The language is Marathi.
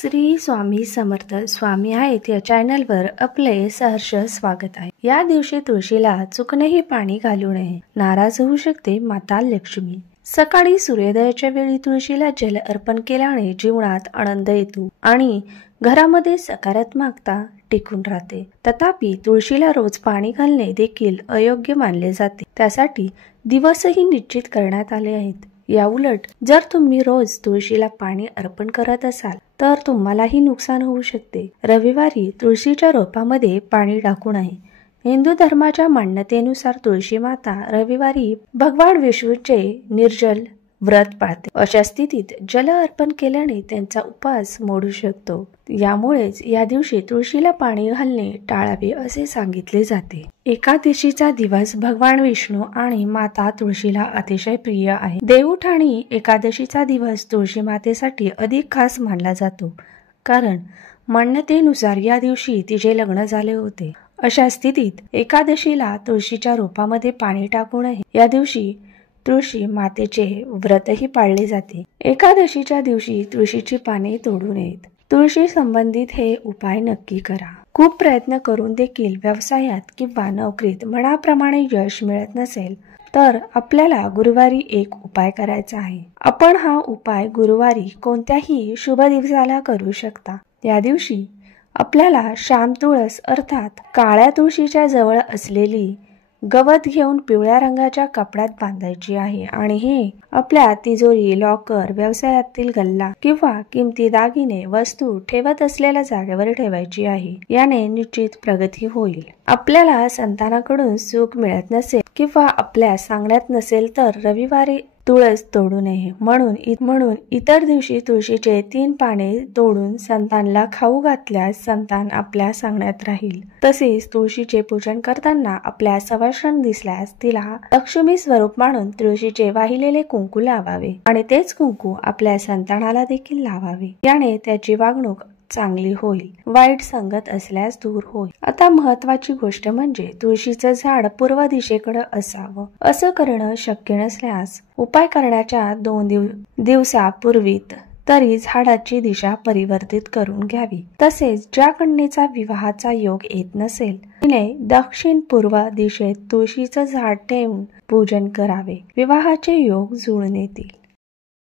श्री स्वामी समर्थ स्वामी आहेत या चॅनलवर आपले सहर्ष स्वागत आहे। या दिवशी तुळशीला चुकूनही पाणी घालू नये, नाराज होऊ शकते माता लक्ष्मी। सकाळी सूर्योदयाच्या वेळी तुळशीला जल अर्पण केल्याने जीवनात आनंद येतो आणि घरामध्ये सकारात्मकता टिकून राहते। तथापि तुळशीला रोज पाणी घालणे देखील अयोग्य मानले जाते, त्यासाठी दिवसही निश्चित करण्यात आले आहेत। या उलट जर तुम्ही रोज तुळशीला पाणी अर्पण करत असाल तर तुम्हालाही नुकसान होऊ शकते। रविवारी तुळशीच्या रोपामध्ये पाणी टाकू नये। हिंदू धर्माच्या मान्यतेनुसार तुळशी माता रविवारी भगवान विष्णूचे निर्जल व्रत पाळते। अशा स्थितीत जल अर्पण केल्याने त्यांचा उपवास मोडू शकतो। यामुळेच या दिवशी तुळशीला पाणी घालणे टाळावे असे सांगितले जाते। एकादशीचा दिवस भगवान विष्णू आणि माता तुळशीला अतिशय प्रिय आहे। देवउठाणी एकादशीचा दिवस तुळशी मातेसाठी अधिक खास मानला जातो, कारण मान्यतेनुसार या दिवशी तिचे लग्न झाले होते। अशा स्थितीत एकादशीला तुळशीच्या रोपामध्ये पाणी टाकू नये। या दिवशी तुळशी मातेचे व्रतही पाळले जाते। एकादशीच्या दिवशी तुळशीची पाने तोडू नयेत। तुळशी संबंधित हे उपाय नक्की करा। खूप प्रयत्न करून देखील व्यवसायात किंवा नोकरीत मनाप्रमाणे यश मिळत नसेल तर आपल्याला गुरुवारी एक उपाय करायचा आहे। आपण हा उपाय गुरुवारी कोणत्याही शुभ दिवसाला करू शकता। या दिवशी आपल्याला श्याम तुळस अर्थात काळ्या तुळशीच्या जवळ असलेली गवत घेऊन पिवळ्या रंगाच्या कपड्यात बांधायची आहे आणि हे आपल्या तिजोरी, लॉकर, व्यवसायातील गल्ला किंवा किमती दागिने वस्तू ठेवत असलेल्या जागेवर ठेवायची आहे। याने निश्चित प्रगती होईल। आपल्याला संतानाकडून सुख मिळत नसेल किंवा आपल्या सांगण्यात नसेल तर रविवारी तुळस तोडू नये। म्हणून इतर दिवशी तुळशीचे 3 पाने तोडून संतानला खाऊ घातल्यास संतान आपल्या सांगण्यात राहील। तसेच तुळशीचे पूजन करताना आपल्या सवाष्ण दिसल्यास तिला लक्ष्मी स्वरूप मानून तुळशीचे वाहिलेले कुंकू लावावे आणि तेच कुंकू आपल्या संतानाला देखील लावावे। याने त्याची वागणूक चांगली होईल, वाईट संगत असल्यास दूर होईल। आता महत्वाची गोष्ट म्हणजे तुळशीचं झाड पूर्व दिशेकडे असावं। असं करणं शक्य नसल्यास उपाय करण्याच्या 2 दिवसापूर्वी तरी झाडाची दिशा परिवर्तित करून घ्यावी। तसेच ज्या कन्येचा विवाहाचा योग येत नसेल तिने दक्षिण पूर्व दिशेत तुळशीचं झाड ठेवून पूजन करावे। विवाहाचे योग जुळून येतील।